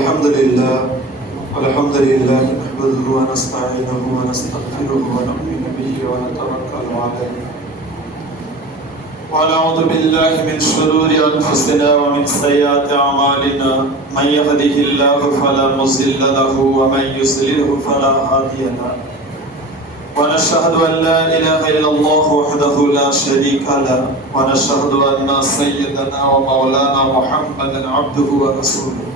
الحمد لله نحمده ونستعينه ونستغفره ونؤمن به ونتوكل عليه ونعوذ بالله من شرور أنفسنا ومن سيئات أعمالنا من يهده الله فلا مضل له ومن يضلل فلا هادي له ونشهد أن لا إله إلا الله وحده لا شريك له ونشهد أن سيدنا ومولانا محمدا عبده ورسوله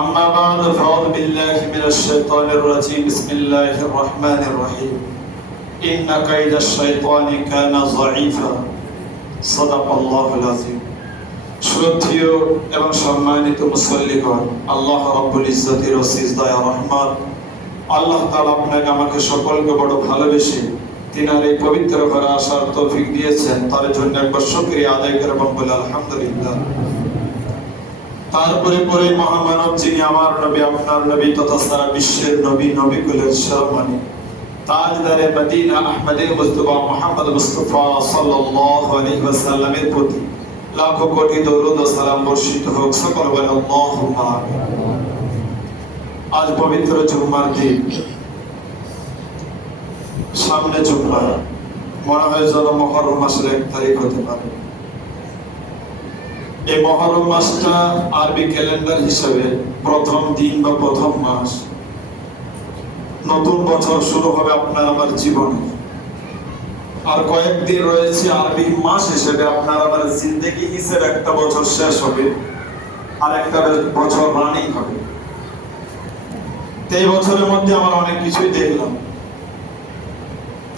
أما بعد فأعوذ بالله من الشيطان الرجيم بسم الله الرحمن الرحيم إن كيد الشيطان كان ضعيفا صدق الله العظيم শ্রদ্ধেয় এবং সম্মানিত মুসল্লিগণ, আল্লাহ রাব্বুল ইজ্জতের সিজদায়ে রহমত আল্লাহ তাআলা আপনাকে আমাকে সকলকে বড় ভালোবেসে তিনার এই পবিত্র ঘরে আসার তৌফিক দিয়েছেন, তার জন্য একবার শুকরিয়া আদায় করে বলি আলহামদুলিল্লাহ। তারপরে পরে মহামানব যিনি আমার নবী আপনার নবী তথা সারা বিশ্বের নবী নবীকুলের শিরোমণি তাজদারে মদিনা আহমদে মুস্তাফা মুহাম্মদ মুস্তাফা সাল্লাল্লাহু আলাইহি ওয়াসাল্লামের প্রতি লাখো কোটি দরুদ ও সালাম বর্ষিত হোক। সকল বলে আল্লাহুম্মা আমিন। আজ পবিত্র জুম্মার দিন, সামনে জুম্মা, মনে হয় যেন মুহররম মাসের 1 তারিখ হতে পারে। এই মুহররম মাসটা আরবি ক্যালেন্ডার হিসেবে প্রথম দিন বা প্রথম মাস। নতুন বছর শুরু হবে আপনার আমার জীবনে। আর কয়েকদিন রয়েছে আরবি মাস হিসেবে আপনার আমার জিন্দেগি হিসেবে একটা বছর শেষ হবে আর একটা বছর রানিং হবে। এই বছরের মধ্যে আমরা অনেক কিছুই দেখলাম,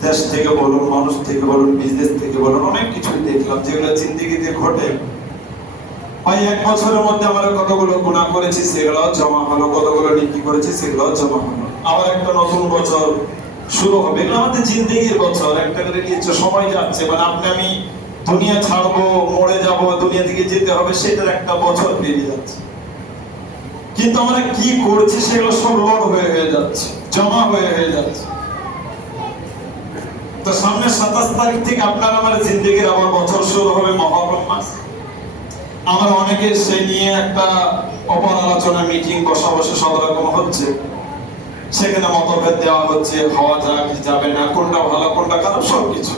দেশ থেকে বলুন, মানুষ থেকে বলুন, বিজনেস থেকে বলুন, অনেক কিছুই দেখলাম যেগুলো জিন্দেগিতে ঘটে। ভাই, 1 বছরের মধ্যে আমরা কতগুলো গুনাহ করেছি সেগুলো জমা হলো, কতগুলো নেকি করেছি সেগুলো জমা হলো। আবার একটা নতুন বছর শুরু হবে। এগুলো আমাদের জিন্দেগির বছর, একটা করে কিছু সময় যাচ্ছে, মানে আপনি আমি দুনিয়া ছাড়বো, মরে যাব, দুনিয়া থেকে যেতে হবে, সেটার একটা বছর পেরিয়ে যাচ্ছে। কিন্তু আমরা কি করছি সেগুলো সব লোড হয়ে যাচ্ছে, জমা হয়ে যাচ্ছে। তো সামনে 27 তারিখ থেকে আপনার আমার জিন্দেগির আবার বছর শুরু হবে, মুহররম মাস। আমরা অনেকে সেই নিয়ে একটা অপর আলোচনা মিটিং বসে সব রকম হচ্ছে, সেখানে মতভেদ দেওয়া হচ্ছে, হওয়া যাক কি যাবে না, কোনটা ভালো কোনটা খারাপ সবকিছু।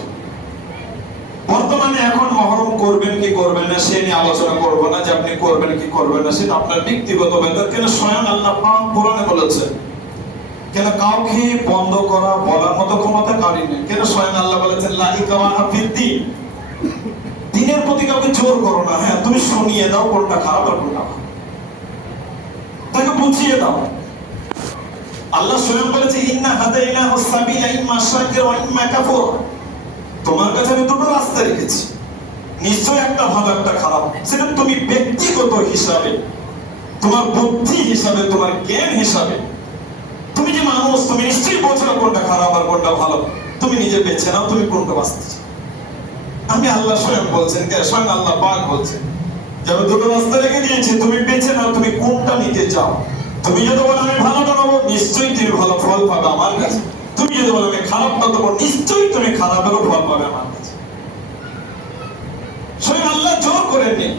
বর্তমানে এখন মুহররম করবেন কি করবেন না সে নিয়ে আলোচনা করব না, যে আপনি করবেন কি করবেন না সেটা আপনার ব্যক্তিগত ব্যাপার। কেন স্বয়ং আল্লাহ পাক কোরআনে বলেছেন, কেন কাউকে বন্ধ করা বলার মতো ক্ষমতা কারই নেই। কেন স্বয়ং আল্লাহ বলেছেন লা ইকরাহা ফিদ্দীন, দ্বীনের প্রতি কাউকে জোর করো না। হ্যাঁ, তুমি শুনিয়ে দাও কোনটা খারাপ আর কোনটা ভালো, তাকে বুঝিয়ে দাও। আল্লাহ স্বয়ং বলেছে ইন্না হাদাইনাহু সাবিলা ইম্মা শাকিরা ওয়া ইম্মা কাফুর, তোমার কাছে আমি দুটো রাস্তা রেখেছি, নিশ্চয় একটা ভালো একটা খারাপ। সেটা তুমি ব্যক্তিগত হিসাবে, তোমার বুদ্ধি হিসাবে, তোমার জ্ঞান হিসাবে, তুমি যে মানুষ, তুমি নিশ্চয়ই বোঝো কোনটা খারাপ আর কোনটা ভালো। তুমি নিজে বেছে নাও তুমি কোনটা বাঁচতে চাও। আমি আল্লাহ স্বয়ং বলছেন, স্বয়ং আল্লাহ পাক বলছেন যে আমি দুটো রাস্তা রেখে দিয়েছি, তুমি বেছে নাও তুমি কোনটা নিতে চাও। তুমি যদি বলো আমি ভালোটা নেবো, নিশ্চয়ই তুমি ভালো ফল পাবে আমার কাছে। তুমি যদি বলো আমি খারাপটা দেবো, নিশ্চয়ই তুমি খারাপেরও ফল পাবে আমার কাছে। স্বয়ং আল্লাহ জোর করে নিল,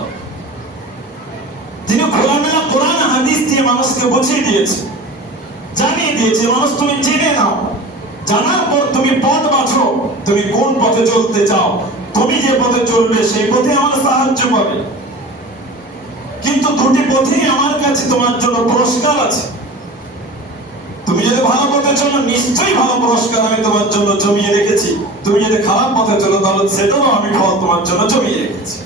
তিনি খোলামেলা কোরআন হাদিস দিয়ে মানুষকে বুঝিয়ে দিয়েছে, জানিয়ে দিয়েছে মানুষ তুমি জেনে নাও, জানার পর তুমি পথ বাছো, তুমি কোন পথে চলতে চাও। তুমি যে পথে চলবে সেই পথে আমার সাহায্য পাবে, কিন্তু দুটি পথেই আমার কাছে তোমার জন্য পুরস্কার আছে। তুমি যদি ভালো পথে চলো, নিশ্চয়ই ভালো পুরস্কার আমি তোমার জন্য জমিয়ে রেখেছি। তুমি যদি খারাপ পথে চলো, তাহলে সেটাও আমি ফল তোমার জন্য জমিয়ে রেখেছি।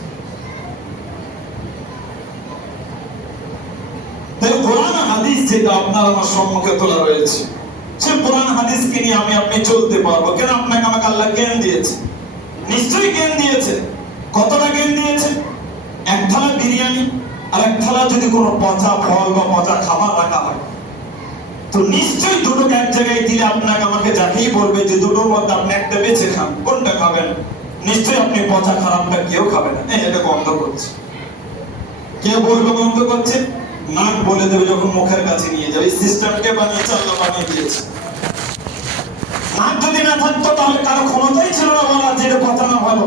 তাই কোরআন হাদিস যেটা আপনার আমার সম্মুখে তোলা রয়েছে, সে কোরআন হাদিসকে নিয়ে আমি আপনি চলতে পারবো। কেন আপনাকে আমাকে আল্লাহ জ্ঞান দিয়েছে, নিশ্চয়ই জ্ঞান দিয়েছে। কতটা জ্ঞান দিয়েছে? 1 থালা বিরিয়ানি আর 1 থালা যদি কোনো পচা ফল বা পচা খাবার রাখা হয়, তো নিশ্চয়ই দুটোকে এক জায়গায় দিলে আপনাকে আমাকে যাকেই বলবে যে দুটোর মধ্যে আপনি একটা বেছে খান, কোনটা খাবেন? নিশ্চয়ই আপনি পচা খারাপটা কেউ খাবে না। এটা গন্ধ করছে, কে বলবে গন্ধ করছে? নাক বলে দেবে যখন মুখের কাছে নিয়ে যাবে। সিস্টেমকে বানিয়েছে আল্লাহ, বানিয়ে দিয়েছে। নাক যদি না থাকতো তাহলে কারো ক্ষমতাই ছিল না বলা যে এটা কথা না ভালো।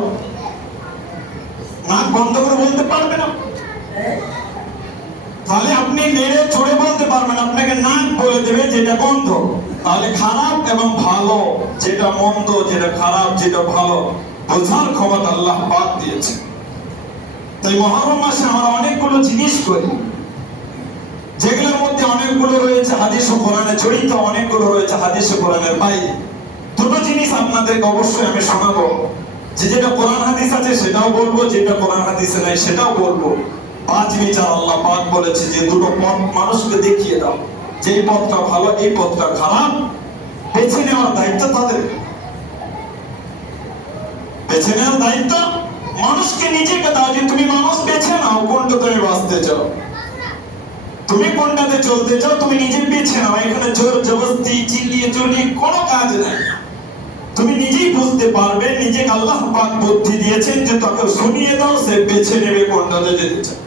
নাক বন্ধ করে বলতে পারবে না। তাহলে আপনি নেড়ে চড়ে বলতে পারবেন, আপনাকে নাক বলে দেবে যেটা গন্ধ। তাহলে খারাপ এবং ভালো, যেটা মন্দ, যেটা খারাপ, যেটা ভালো বোঝার ক্ষমতা আল্লাহ পাক দিয়েছে। তাই মুহররম মাসে আমরা অনেকগুলো জিনিস করি, যেগুলোর মধ্যে অনেকগুলো রয়েছে হাদিস ও কোরআনে জড়িত, অনেকগুলো রয়েছে হাদিস ও কোরআনের বাইরে। দুটো জিনিস আপনাদেরকে অবশ্যই আমি শোনাবো, যেটা কোরআন হাদিস আছে সেটাও বলবো, যেটা কোরআন হাদিসে নাই সেটাও বলবো। পাঁচ বিচার আল্লাহ পাক বলেছে যে দুটো পথ মানুষকে দেখিয়ে দাও, যে এই পথটা ভালো, এই পথটা খারাপ, বেছে নেওয়ার দায়িত্ব তাদের। বেছে নেওয়ার দায়িত্ব মানুষকে নিজেকে দাও, যে তুমি মানুষ বেছে নাও কোনটা তুমি বাঁচতে চাও, তুমি কোনটাতে চলতে চাও, তুমি নিজে বেছে নাও। এখানে জোর জবরদস্তি চিল্লিয়ে চলিয়ে কোনো কাজ নাই। তুমি নিজেই বুঝতে পারবে, নিজেকে আল্লাহ পাক বুদ্ধি দিয়েছেন যে তাকে শুনিয়ে দাও, সে বেছে নেবে কোনটাতে যেতে চায়।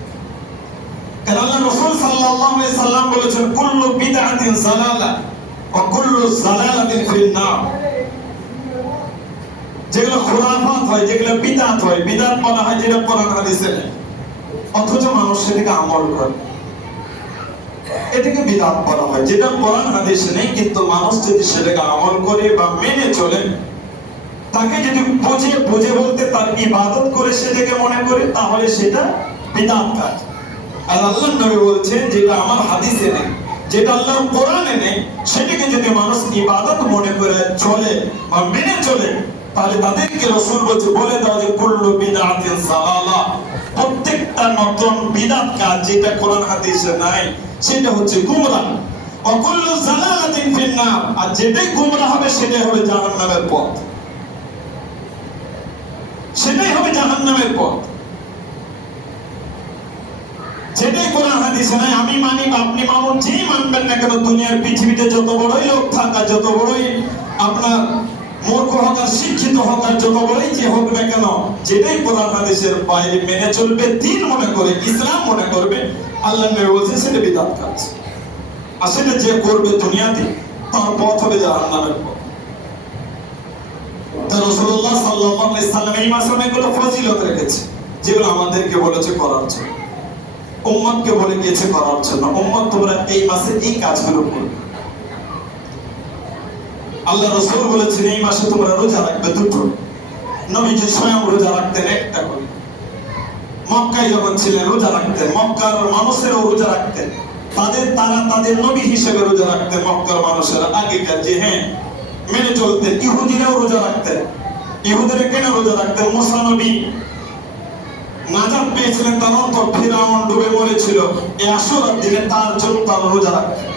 কারণ আল্লাহ রাসূল সাল্লাল্লাহু আলাইহি সাল্লাম বলেছেন, কুল্লু বিদআতিন যালালা ওয়া কুল্লু যালালাতিন ফিন-নার। যেগুলো খুরাফাত হয়, যেগুলো বিদআত হয়, বিদআত বলা হয় যেটা কোরআন হাদিসে নেই, অথচ মানুষ সেটাকে আমল করে, এটাকে বিদআত বলা হয়। যেটা কোরআন হাদিসে নেই কিন্তু মানুষ যদি সেটাকে আমল করে বা মেনে চলে, তাকে যদি বুঝে বলতে তার ইবাদত করে সেটাকে মনে করে, তাহলে সেটা বিদআত কাজ। আর আল্লাহর নবী বলছেন যেটা আমার হাদিসে নেই, যেটা আল্লাহর কোরআনে নেই, সেটাকে যদি মানুষ ইবাদত মনে করে চলে বা মেনে চলে, তাহলে তাদেরকে রাসূল বলে দাও যে কুল্লু বিদআতিন যালালা, প্রত্যেকটা নতুন বিদআত কাজ যেটা কোরআন হাদিসে নাই সেটা হচ্ছে গুমরাহ। ওয়া কুল্লু যালালাতিন ফিন-নার, আর যেটাই গুমরাহ হবে সেটাই হবে জাহান্নামের পথ, সেটাই হবে জাহান্নামের পথ। যেটাই কোরআন হাদিসে নাই আমি মানি বা আপনি মানুন, যেই মানবেন না কেন, দুনিয়ার পৃথিবীতে যত বড়ই লোক থাকা, যত বড়ই আপনার মূর্খ হোক আর শিক্ষিত হোক আর যত বড়ই যে হোক না কেন, যেটাই কোরআন হাদিসের বাইরে মেনে চলবে, দ্বীন মনে করে, ইসলাম মনে করবে, আল্লাহ নবী বলেছেন সেটা বিদআত কাজ। আর সেটা যে করবে দুনিয়াতে, তার পথ হবে জাহান্নামের পথ। তা রাসূলুল্লাহ সাল্লাল্লাহু আলাইহি সাল্লাম এই মাসে অনেকগুলো ফজিলত রেখেছে, যেগুলো আমাদেরকে বলেছে করার জন্য, উম্মতকে বলে গিয়েছে করার জন্য। উম্মত তোমরা এই মাসে এই কাজগুলো করবে। আল্লাহ রাসূল বলেছেন এই মাসে তোমরা রোজা রাখবে দুটো। নবীজি স্বয়ং রোজা রাখতেন একটা করে। মক্কায় যখন ছিলেন রোজা রাখতেন, মক্কার মানুষেরাও রোজা রাখতেন, তারা তাদের নবী হিসেবে রোজা রাখতেন। মক্কার মানুষেরা আগেকার যে মেনে চলতেন। ইহুদিরাও রোজা রাখতেন। ইহুদিরা কেন রোজা রাখতেন? মুসা নবী নাজাত পেয়েছিলেন, তার অন্তর ফিরআউন ডুবে মরেছিল, এই আশুরার দিনে তার জন্য তারা রোজা রাখতেন।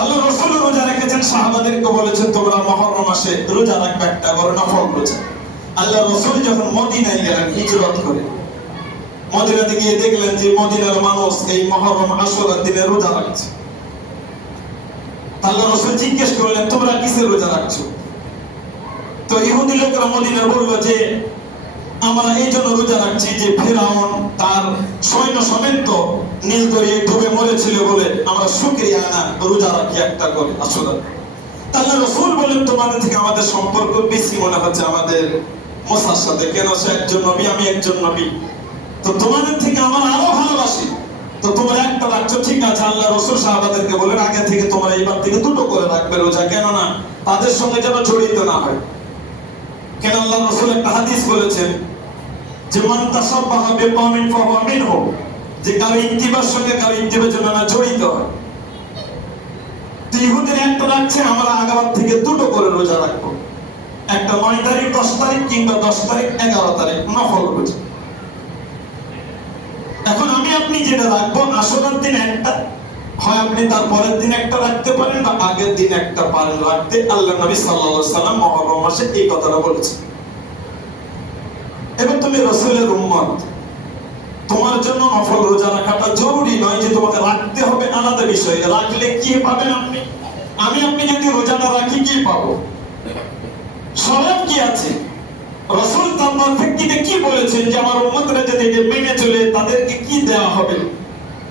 আল্লাহ রাসূল রোজা রেখেছেন, সাহাবাদেরকে বলেছেন তোমরা মুহররম মাসে রোজা রাখবে, একটা বড় নফল রোজা। আল্লাহ রাসূল যখন মদিনায় গেলেন হিজরত করে, মদিনাতে গিয়ে দেখলেন যে মদিনার মানুষ এই মুহররম আশুরার দিনে রোজা রাখছে। আল্লাহ রাসূল জিজ্ঞেস করলেন তোমরা কিসের রোজা রাখছো? তো ইহুদি লোকরা মদিনায় বলল যে আমরা এই জন্য রোজা রাখছি যে ফিরআউন তার সৈন্য সমেত নীল দরিয়ায় ডুবে মরেছিল বলে আমরা শুকরিয়া না রোজা রাখি একটা করে আসলে। আল্লাহ রাসূল বলেন তোমাদের থেকে আমাদের সম্পর্ক বেশি মনে হচ্ছে আমাদের মুসার সাথে, কেন সে একজন নবী, আমি একজন নবী, তো তোমাদের থেকে আমার আরো ভালোবাসি। তো তোমরা একটা রাখছো, ঠিক আছে। আল্লাহ রাসূল সাহাবাদেরকে বলেন আগে থেকে তোমরা এইবার থেকে দুটো করে রাখবে রোজা, কেন না তাদের সঙ্গে যেন জড়িত না হয়। কেন আল্লাহ রাসূল একটা হাদিস বলেছেন যে মান তাসাব্বাহা বিকওমিন ফাহুয়া মিনহুম, যে কারো ইত্তিবার সঙ্গে কারো ইত্তিবার যেন না জড়িত হয়। তো ইহুদিরা একটা রাখছে, আমরা আগাবার থেকে দুটো করে রোজা রাখবো, একটা 9 তারিখ 10 তারিখ কিংবা 10 তারিখ 11 তারিখ নফল রোজা। এখন আমি আপনি যেটা রাখবো আশুরার দিন একটা, হয় আপনি তার পরের দিন একটা রাখতে পারেন বা আগের দিন একটা পারেন রাখতে। আল্লাহ নবী সাল্লাল্লাহু আলাইহি সাল্লাম মুহররম মাসে এই কথাটা বলেছেন। এবং তুমি রাসূলের উম্মত, তোমার জন্য নফল রোজা রাখাটা জরুরি নয় যে তোমাকে রাখতে হবে, আলাদা বিষয়। রাখলে কি পাবেন আপনি? আমি আপনি যদি রোজাটা রাখি কি পাবো? সওয়াব কি আছে? রাসূল তার পারফেক্টলি কি বলেছেন যে আমার উম্মতরা যদি এটা মেনে চলে তাদেরকে কি দেওয়া হবে,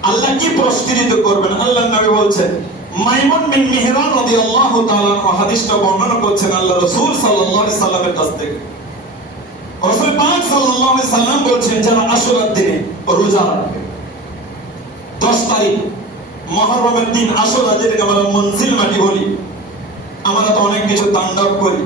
আল্লাহ কি পুরস্কৃত করবেন। আল্লাহর নবী বলছেন, মাইমুন বিন মিহরান রাদিয়াল্লাহু তাআলা হাদিসটা বর্ণনা করছেন আল্লাহ রাসূল সাল্লাল্লাহু আলাইহি সাল্লামের কাছ থেকে। রাসূল পাক সাল্লাল্লাহু আলাইহি সাল্লাম বলছেন যারা আশুরার দিনে রোজা রাখবে, 10 তারিখ মুহররমের দিন আশুরা, যেটাকে আমরা মনজিল মাটি বলি। আমরা তো অনেক কিছু তাণ্ডব করি,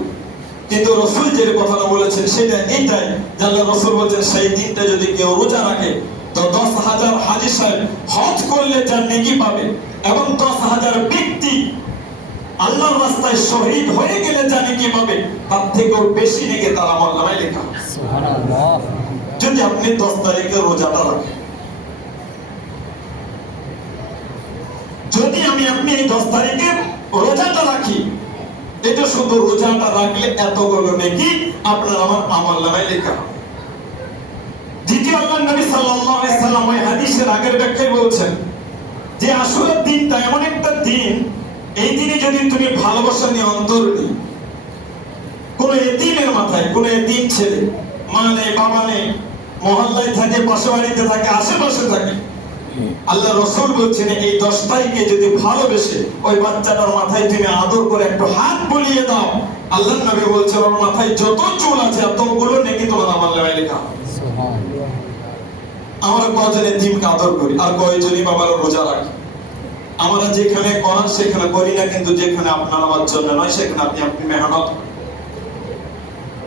কিন্তু রাসূল যে কথাটা বলেছেন সেটা এইটাই যে আল্লাহ রাসূল বলেছেন সেই দিনটা যদি কেউ রোজা রাখে তো 10,000 হাজী সাহেব হজ করলে যার নেকি পাবে, এবং 10,000 ব্যক্তি আল্লাহর রাস্তায় শহীদ হয়ে গেলে যা নেকি পাবে তার থেকেও বেশি নেকি তার আমলনামায় লেখা হবে। সুবহানাল্লাহ। যদি আপনি 10 তারিখে রোজাটা রাখেন, যদি আপনি এই 10 তারিখে রোজাটা রাখি, এটা শুধু রোজাটা রাখলে এতগুলো নেকি আপনার আমার আমলনামায় লেখা হবে। দ্বিতীয় আল্লাহর নবী সাল্লাল্লাহু আলাইহি সাল্লাম ওই হাদিসের আগের ব্যাখ্যায় বলছেন যে আশুরার দিনটা এমন একটা দিন, এই দিনে যদি তুমি ভালোবাসা নিয়ে অন্তর নিয়ে কোন এতিমের মাথায়, কোন এতিম ছেলে, মা নেই বাবা নেই, মহল্লায় থাকে, পাশে বাড়িতে থাকে, আশেপাশে থাকে, আল্লাহ রাসূল বলছেন এই 10 তারিখে যদি ভালোবেসে ওই বাচ্চাটার মাথায় তুমি আদর করে একটু হাত বুলিয়ে দাও, আল্লাহর নবী বলছেন ওর মাথায় যত চুল আছে এতগুলো নেকি তোমার আমলনামায় লেখা হবে। সুবহানাল্লাহ। আমরা কয়জন এতিমকে আদর করি আর কয়জনই বাবার রোজা রাখি? আমরা যেখানে করার সেখানে করি না, কিন্তু যেখানে আপনার আমার জন্য নয় সেখানে আপনি মেহনত।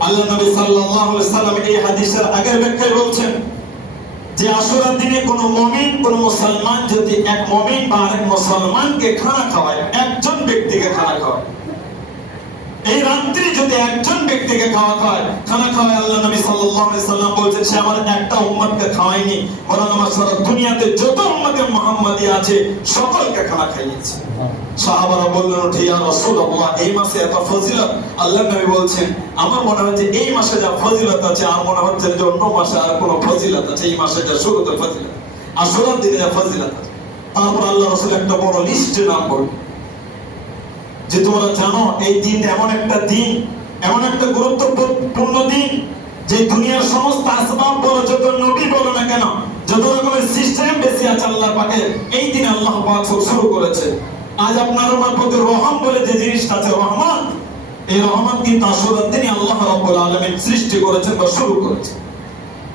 আল্লাহ নবী সাল্লাল্লাহু আলাইহি সাল্লাম এই হাদিসের আগের ব্যাখ্যায় বলছেন যে আশুরার দিনে কোন মুমিন, কোন মুসলমান যদি এক মুমিন বা আরেক মুসলমানকে খানা খাওয়ায়, একজন ব্যক্তিকে খানা খাওয়ায়, এই রাত্রি যদি একজন ব্যক্তিকে খানা খাওয়ায়, আল্লাহ নবী সাল্লাল্লাহু আলাইহি সাল্লাম বলেছেন সে আমার একটা উম্মতকে খাওয়ায়নি, বরং আমার সারা দুনিয়াতে যত উম্মতে মুহাম্মাদি আছে সকলকে খানা খাইয়েছে। সাহাবারা বললেন ওঠে ইয়া রাসূলুল্লাহ, এই মাসে এত ফজিলত? আল্লাহ নবী বলছেন আমার মনে হয় যে এই মাসে যা ফজিলত আছে আর মনে হচ্ছে যে অন্য মাসে আর কোনো ফজিলত আছে, এই মাসে যা শুরুতে ফজিলত, আশুরার দিনে যা ফজিলত আছে। তারপর আল্লাহ রাসূল একটা বড় লিস্টে নাম বললেন যে তোমরা জানো এই দিনটা এমন একটা দিন, এমন একটা গুরুত্বপূর্ণ দিন যে দুনিয়ার সমস্ত আসবাব বলো, যত নবী বলো না কেন, যত রকমের সিস্টেম বেশি আছে আল্লাহ পাকের, এই দিন আল্লাহ পাক শুরু করেছে। আজ আপনার আমার প্রতি রহম বলে যে জিনিসটা আছে, রহমত, এই রহমত কিন্তু আশুরার দিনই আল্লাহ রাব্বুল আলামিন সৃষ্টি করেছেন বা শুরু করেছেন।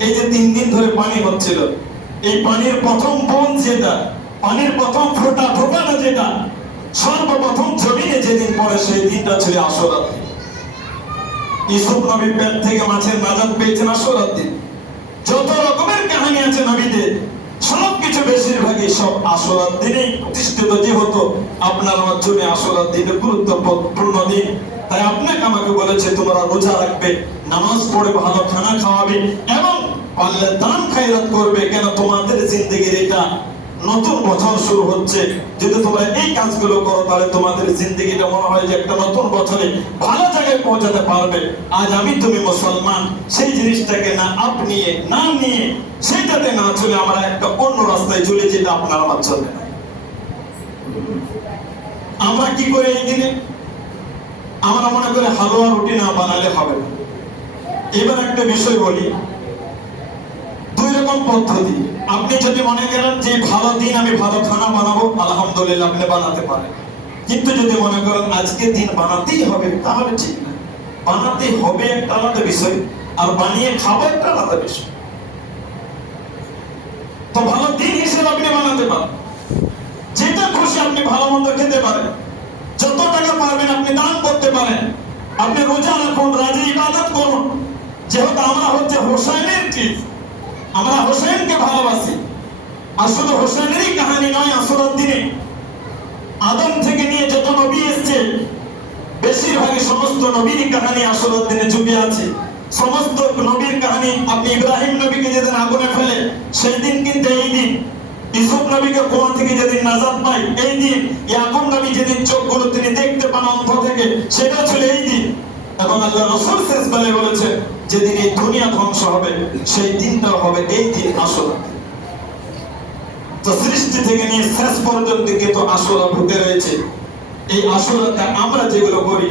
এই যে 3 দিন ধরে পানি হচ্ছিল, এই পানির প্রথম বুঁদ যেটা, পানির প্রথম ফোঁটা ফোটানো যেটা সর্বপ্রথম জমিনে যেদিন পড়ে সেই দিনটা ছিল আশুরার দিন। ইউসুফ নবী পেট থেকে মাছের নাজাত পেয়েছেন আশুরার দিন। যত রকমের কাহিনী আছে নবীদের, সবকিছু বেশিরভাগই সব আশুরার দিনেই প্রতিষ্ঠিত। যেহেতু আপনার আমার জন্য আশুরার দিনে গুরুত্বপূর্ণ দিন, তাই আপনাকে আমাকে বলেছে তোমরা রোজা রাখবে, নামাজ পড়ে, ভালো খানা খাওয়াবে এবং পারলে দান খায়রাত করবে। কেন তোমাদের জিন্দেগির এটা নতুন বছর শুরু হচ্ছে, যদি তোমরা এই কাজগুলো করো তাহলে তোমাদের জিন্দেগিটা মনে হয় যে একটা নতুন বছরে ভালো জায়গায় পৌঁছাতে পারবে। আজ আমি তুমি মুসলমান, সেই জিনিসটাকে না আপনি না নিয়ে সেটাতে না চলে আমরা একটা অন্য রাস্তায় চলে, যেটা আপনার আমার চলে না। আমরা কি করে এই দিনে আমরা মনে করে হালুয়া রুটি না বানালে হবে না। এবার একটা বিষয় বলি, 2 রকম পদ্ধতি। আপনি যদি মনে করেন যে ভালো দিন আমি ভালো খানা বানাবো, আলহামদুলিল্লাহ আপনি বানাতে পারেন, কিন্তু যদি মনে করেন আজকে দিন বানাতেই হবে, তাহলে ঠিক না। বানাতে হবে একটা আলাদা বিষয়, আর বানিয়ে খাবো একটা আলাদা বিষয়। তো ভালো দিন হিসেবে আপনি বানাতে পারেন, যেটা খুশি আপনি ভালো মন্দ খেতে পারেন, যত টাকা পারবেন আপনি দান করতে পারেন, আপনি রোজা রাখুন, রাজি ইবাদত করুন। যেহেতু আমরা হচ্ছে হোসেনের চিজ, আমরা হোসেনকে ভালোবাসি। আর শুধু হোসেনেরই কাহিনী নয়, আশুরার দিনে আদম থেকে নিয়ে যত নবী এসেছে বেশিরভাগই সমস্ত নবীর কাহিনী আশুরার দিনে চুপে আছে। সমস্ত নবীর কাহিনী, আপনি ইব্রাহিম নবীকে যেদিন আগুনে ফেলে সেই দিন কিন্তু এই দিন, ইউসুফ নবীকে কুয়া থেকে যেদিন নাজাত পাই এই দিন, ইয়াকুব নবী যেদিন চোখগুলো তিনি দেখতে পান অন্ধ থেকে সেটা ছিল এই দিন। এবং আল্লাহ রাসূল শেষবেলায় বলেছে যেদিন এই দুনিয়া ধ্বংস হবে সেই দিনটা হবে এই দিন আশুরা। তো সৃষ্টি থেকে নিয়ে শেষ পর্যন্ত কিন্তু আশুরা ভূতে রয়েছে। এই আশুরাতে আমরা যেগুলো করি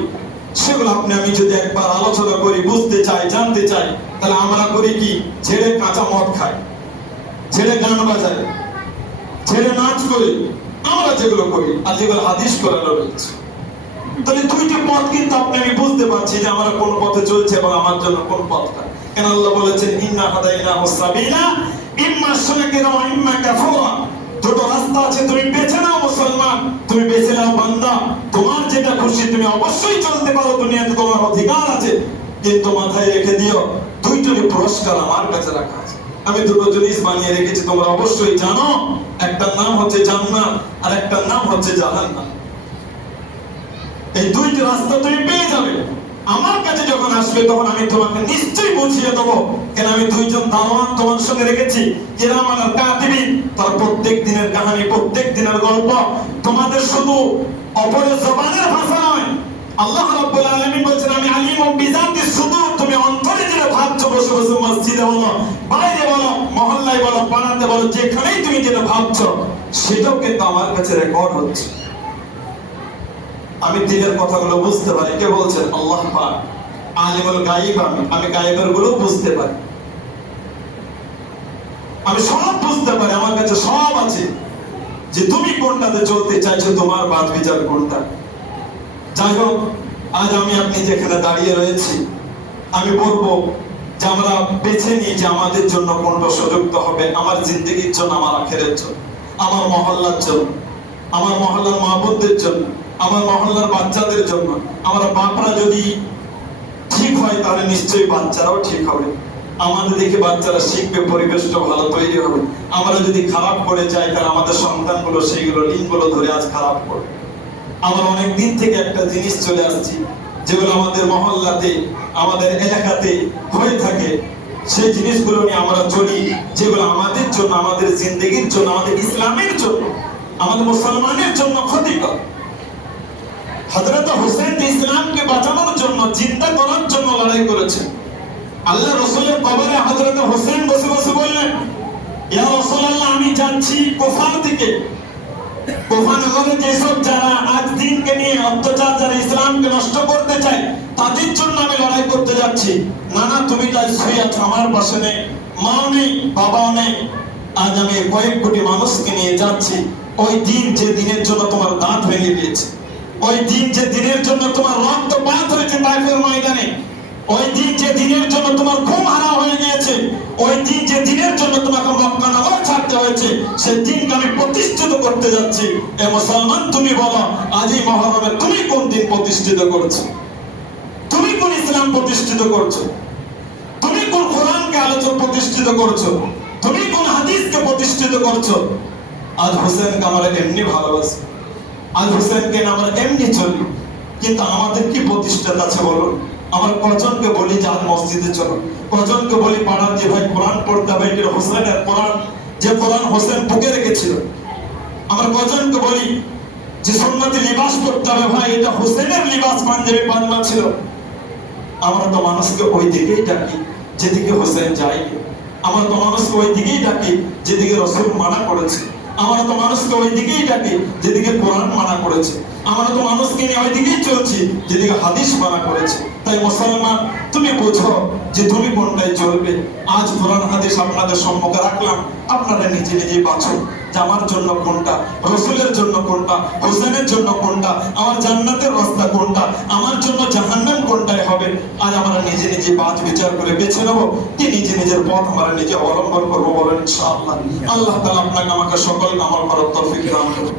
সেগুলো আপনি আমি যদি একবার আলোচনা করি, বুঝতে চাই, জানতে চাই, তাহলে আমরা করি কি? ছেড়ে কাঁচা মদ খাই, ছেড়ে গান বাজাই, ছেড়ে নাচ করি, আমরা যেগুলো করি আর যেগুলো হাদিস করানো রয়েছে। তাহলে 2টি পথ কিন্তু আপনি আমি বুঝতে পারছি যে আমরা কোন পথে চলছে এবং আমার জন্য কোন পথটা। কেন আল্লাহ বলেছেন ইন্না হাদাইনাহু সাবিলা ইম্মা শাকিরা ওয়া ইম্মা কাফুরা, দুটো রাস্তা আছে, তুমি বেছে নাও মুসলমান, তুমি বেছে নাও বান্দা, তোমার যেটা খুশি তুমি অবশ্যই চলতে পারো, দুনিয়াতে তোমার অধিকার আছে, কিন্তু মাথায় রেখে দিও দুইটারই পুরস্কার আমার কাছে রাখা আছে। আমি দুটো জিনিস বানিয়ে রেখেছি, তোমরা অবশ্যই জানো, একটার নাম হচ্ছে জান্নাত আর একটার নাম হচ্ছে জাহান্নাম। এই দুইটি রাস্তা তুমি পেয়ে যাবে। আমার কাছে যখন আসবে তখন আমি তোমাকে নিশ্চয়ই বুঝিয়ে দেবো, কেন আমি দুইজন দারোয়ান তোমার সঙ্গে রেখেছি, কিরামান আর কাতিবিন। তার প্রত্যেক দিনের কাহিনী, প্রত্যেক দিনের গল্প তোমাদের শুধু অপরের জবানের ভাষা নয়। আল্লাহ রাব্বুল আলামিন বলেছেন, আমি আলিমুম বিযাতিস সুদূর। তুমি অন্তরে যেটা ভাবছো, বসে বসে মসজিদে বলো, বাইরে বলো, মহল্লায় বলো, পাড়াতে বলো, যেখানেই তুমি যেটা ভাবছো সেটাও কিন্তু আমার কাছে রেকর্ড হচ্ছে। আমি দিনের কথাগুলো বুঝতে পারি। কে বলছেন? আল্লাহ পাক। আলিমুল গায়ব, আমি গায়বের গুলো বুঝতে পারি, আমি সব বুঝতে পারি, আমার কাছে সব আছে, যে তুমি কোনটাতে চলতে চাইছো, তোমার বাদ বিচার কোনটা। যাই হোক, আজ আমি আপনি যেখানে দাঁড়িয়ে রয়েছি, আমি বলবো যে আমরা বেছে নিই যে আমাদের জন্য কোনটা উপযুক্ত হবে, আমার জিন্দগির জন্য, আমার আখেরের জন্য, আমার মহল্লার জন্য, আমার মহল্লার মা বোনদের জন্য, আমার মহল্লার বাচ্চাদের জন্য। আমরা বাপরা যদি ঠিক হয় তাহলে নিশ্চয়ই বাচ্চারাও ঠিক হবে, আমাদের দেখে বাচ্চারা শিখবে, পরিবেশটা ভালো তৈরি হবে। আমরা যদি খারাপ করে যাই তাহলে আমাদের সন্তানগুলো সেইগুলো লিঙ্কগুলো ধরে আজ খারাপ করবে। আমরা অনেক দিন থেকে একটা জিনিস চলে আসছি, যেগুলো আমাদের মহল্লাতে, আমাদের এলাকাতে হয়ে থাকে, সেই জিনিসগুলো নিয়ে আমরা চলি, যেগুলো আমাদের জন্য, আমাদের জিন্দগির জন্য, আমাদের ইসলামের জন্য, আমাদের মুসলমানের জন্য ক্ষতিকর। হযরত হোসেন ইসলামকে বাঁচানোর জন্য, চিন্তা করার জন্য লড়াই করেছেন। আল্লাহ রাসূলের কবরে হযরত হোসেন বসে বসে বললেন, ইয়া রাসূলুল্লাহ, আমি যাচ্ছি কুফার দিকে। কুফা নগরে যেসব যারা আজ দিনকে নিয়ে অত্যাচার, যারা ইসলামকে নষ্ট করতে চায়, তাদের জন্য আমি লড়াই করতে যাচ্ছি। না না, তুমি তাই শুয়ে আছো, আমার পাশে নেই, মাও নেই, বাবাও নেই। আজ আমি কয়েক কোটি মানুষকে নিয়ে যাচ্ছি। ওই দিন, যে দিনের জন্য তোমার দাঁত ভেঙে গিয়েছে, ওই দিন যে দিনের জন্য তোমার রক্তপাত হয়েছে তাইফের ময়দানে, ওই দিন যে দিনের জন্য তোমার ঘুম হারাম হয়ে গিয়েছে, ওই দিন যে দিনের জন্য তোমাকে মক্কা নগর ছাড়তে হয়েছে, সেই দিনকে আমি প্রতিষ্ঠিত করতে যাচ্ছি। এ মুসলমান, তুমি বলো, আজ এই মহরমে তুমি কোন দিন প্রতিষ্ঠিত করছো? তুমি কোন ইসলাম প্রতিষ্ঠিত করছো? তুমি কোন কোরআনকে আলোচনা প্রতিষ্ঠিত করছো? তুমি কোন হাদিসকে প্রতিষ্ঠিত করছো? আজ হোসেনকে আমরা এমনি ভালোবাসি, আজ হোসেনকে আমরা এমনি চলি, কিন্তু আমাদের কি প্রতিষ্ঠাতা আছে বলুন? আমরা কজনকে বলি যে আজ মসজিদে চলো, কজনকে বলি পাড়ার যে ভাই কোরআন পড়তে হবে, এটা হোসেনের কোরআন, যে কোরআন হোসেন বুকে রেখেছিল। আমরা কজনকে বলি যে সুন্নতি লিবাস পড়তে হবে, ভাই এটা হোসেনের লিবাস, পাঞ্জাবি পাঞ্জামা ছিল। আমরা তো মানুষকে ওই দিকেই ডাকি যেদিকে হোসেন যায়নি, আমরা তো মানুষকে ওই দিকেই ডাকি যেদিকে রাসূল মানা করেছে, আমরা তো মানুষকে ওই দিকেই ডাকি যেদিকে কোরআন মানা করেছে, আমরা তো মানুষকে নিয়ে ওই দিকেই চলছি যেদিকে হাদিস মানা করেছে। তাই মুসলমান, তুমি বোঝো যে তুমি কোনটাই চলবে। আজ কোরআন হাদিস আপনাদের সম্মুখে রাখলাম, আপনারা নিজে নিজেই বাছুন যে আমার জন্য কোনটা, রাসূলের জন্য কোনটা, হোসেনের জন্য কোনটা, আমার জান্নাতের রাস্তা কোনটা, আমার জন্য জাহান্নাম কোনটাই হবে। আজ আমরা নিজে নিজে বাছ বিচার করে বেছে নেব, কি নিজে নিজের পথ আমরা নিজে অবলম্বন করবো, বলেন ইনশাআল্লাহ। আল্লাহ তাআলা আপনাকে আমাকে সকল আমল করার তৌফিক দান করুন।